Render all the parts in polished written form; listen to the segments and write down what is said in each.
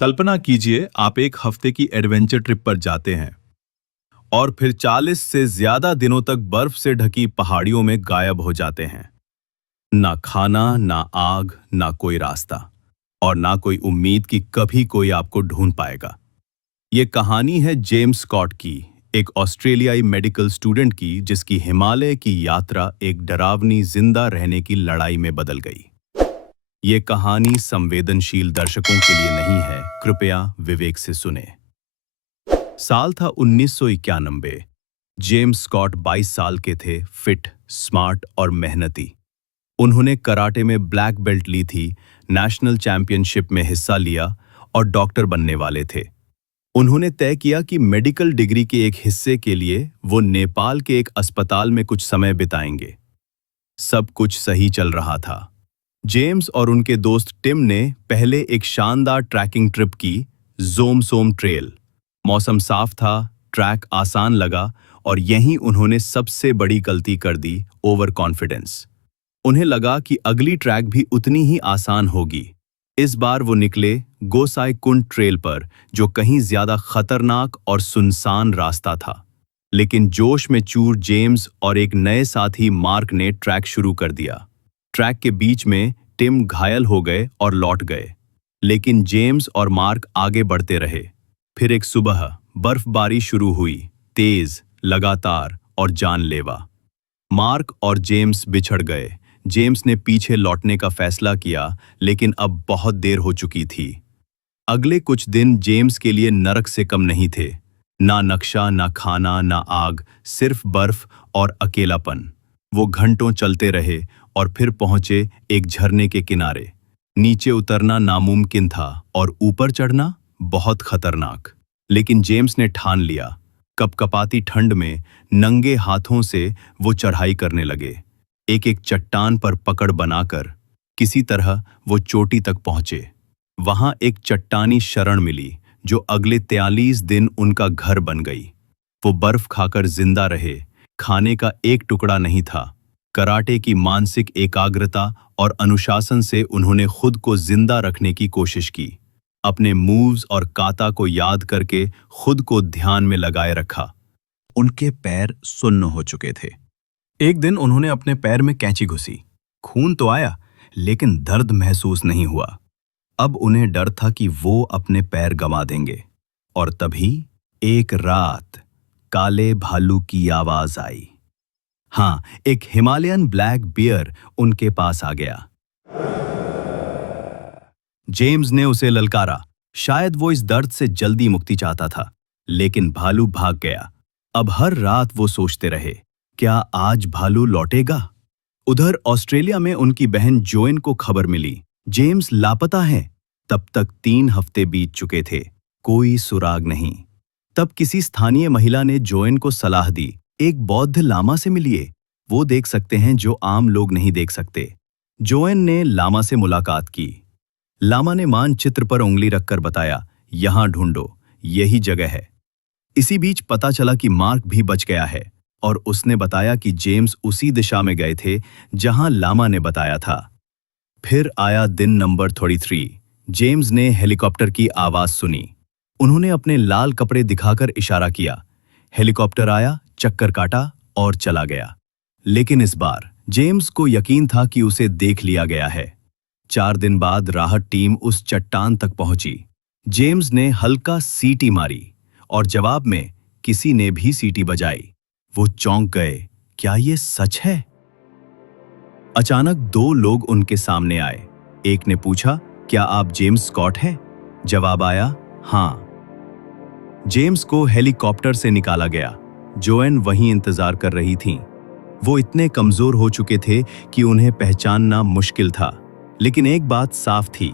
कल्पना कीजिए आप एक हफ्ते की एडवेंचर ट्रिप पर जाते हैं और फिर 40 से ज्यादा दिनों तक बर्फ से ढकी पहाड़ियों में गायब हो जाते हैं। ना खाना, ना आग, ना कोई रास्ता और ना कोई उम्मीद कि कभी कोई आपको ढूंढ पाएगा। ये कहानी है जेम्स स्कॉट की, एक ऑस्ट्रेलियाई मेडिकल स्टूडेंट की जिसकी हिमालय की यात्रा एक डरावनी जिंदा रहने की लड़ाई में बदल गई। ये कहानी संवेदनशील दर्शकों के लिए नहीं है, कृपया विवेक से सुने। साल था 1991। जेम्स स्कॉट 22 साल के थे, फिट, स्मार्ट और मेहनती। उन्होंने कराटे में ब्लैक बेल्ट ली थी, नेशनल चैंपियनशिप में हिस्सा लिया और डॉक्टर बनने वाले थे। उन्होंने तय किया कि मेडिकल डिग्री के एक हिस्से के लिए वो नेपाल के एक अस्पताल में कुछ समय बिताएंगे। सब कुछ सही चल रहा था। जेम्स और उनके दोस्त टिम ने पहले एक शानदार ट्रैकिंग ट्रिप की, जोमसोम ट्रेल। मौसम साफ था, ट्रैक आसान लगा और यहीं उन्होंने सबसे बड़ी गलती कर दी, ओवर कॉन्फिडेंस। उन्हें लगा कि अगली ट्रैक भी उतनी ही आसान होगी। इस बार वो निकले गोसाई कुंड ट्रेल पर, जो कहीं ज्यादा खतरनाक और सुनसान रास्ता था। लेकिन जोश में चूर जेम्स और एक नए साथी मार्क ने ट्रैक शुरू कर दिया। ट्रैक के बीच में टिम घायल हो गए और लौट गए, लेकिन जेम्स और मार्क आगे बढ़ते रहे। फिर एक सुबह बर्फबारी शुरू हुई, तेज, लगातार और जानलेवा। मार्क और जेम्स बिछड़ गए। जेम्स ने पीछे लौटने का फैसला किया, लेकिन अब बहुत देर हो चुकी थी। अगले कुछ दिन जेम्स के लिए नरक से कम नहीं थे। ना नक्शा, ना खाना, ना आग, सिर्फ बर्फ और अकेलापन। वो घंटों चलते रहे और फिर पहुंचे एक झरने के किनारे। नीचे उतरना नामुमकिन था और ऊपर चढ़ना बहुत खतरनाक। लेकिन जेम्स ने ठान लिया। कपकपाती ठंड में नंगे हाथों से वो चढ़ाई करने लगे, एक एक चट्टान पर पकड़ बनाकर। किसी तरह वो चोटी तक पहुंचे। वहां एक चट्टानी शरण मिली, जो अगले 43 दिन उनका घर बन गई। वो बर्फ खाकर जिंदा रहे। खाने का एक टुकड़ा नहीं था। कराटे की मानसिक एकाग्रता और अनुशासन से उन्होंने खुद को जिंदा रखने की कोशिश की। अपने मूव्स और काता को याद करके खुद को ध्यान में लगाए रखा। उनके पैर सुन्न हो चुके थे। एक दिन उन्होंने अपने पैर में कैंची घुसी। खून तो आया, लेकिन दर्द महसूस नहीं हुआ। अब उन्हें डर था कि वो अपने पैर गंवा देंगे। और तभी एक रात काले भालू की आवाज आई। हाँ, एक हिमालयन ब्लैक बियर उनके पास आ गया। जेम्स ने उसे ललकारा। शायद वो इस दर्द से जल्दी मुक्ति चाहता था, लेकिन भालू भाग गया। अब हर रात वो सोचते रहे, क्या आज भालू लौटेगा? उधर ऑस्ट्रेलिया में उनकी बहन जोएन को खबर मिली, जेम्स लापता है। तब तक 3 हफ्ते बीत चुके थे, कोई सुराग नहीं। तब किसी स्थानीय महिला ने जोएन को सलाह दी, एक बौद्ध लामा से मिलिए, वो देख सकते हैं जो आम लोग नहीं देख सकते। जोएन ने लामा से मुलाकात की। लामा ने मानचित्र पर उंगली रखकर बताया, यहां ढूंढो, यही जगह है। इसी बीच पता चला कि मार्क भी बच गया है और उसने बताया कि जेम्स उसी दिशा में गए थे जहां लामा ने बताया था। फिर आया दिन नंबर 33। जेम्स ने हेलीकॉप्टर की आवाज सुनी। उन्होंने अपने लाल कपड़े दिखाकर इशारा किया। हेलीकॉप्टर आया, चक्कर काटा और चला गया। लेकिन इस बार जेम्स को यकीन था कि उसे देख लिया गया है। 4 दिन बाद राहत टीम उस चट्टान तक पहुंची। जेम्स ने हल्का सीटी मारी और जवाब में किसी ने भी सीटी बजाई। वो चौंक गए, क्या ये सच है? अचानक 2 लोग उनके सामने आए। एक ने पूछा, क्या आप जेम्स स्कॉट हैं? जवाब आया, हाँ। जेम्स को हेलीकॉप्टर से निकाला गया। जोएन वहीं इंतजार कर रही थीं। वो इतने कमजोर हो चुके थे कि उन्हें पहचानना मुश्किल था, लेकिन एक बात साफ थी,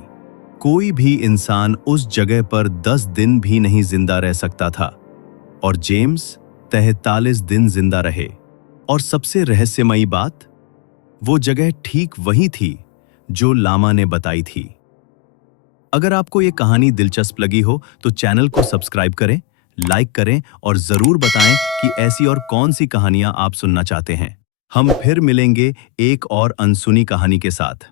कोई भी इंसान उस जगह पर 10 दिन भी नहीं जिंदा रह सकता था। और जेम्स 43 दिन जिंदा रहे। और सबसे रहस्यमयी बात, वो जगह ठीक वही थी जो लामा ने बताई थी। अगर आपको ये कहानी दिलचस्प लगी हो तो चैनल को सब्सक्राइब करें, लाइक करें और जरूर बताएं कि ऐसी और कौन सी कहानियां आप सुनना चाहते हैं। हम फिर मिलेंगे एक और अनसुनी कहानी के साथ।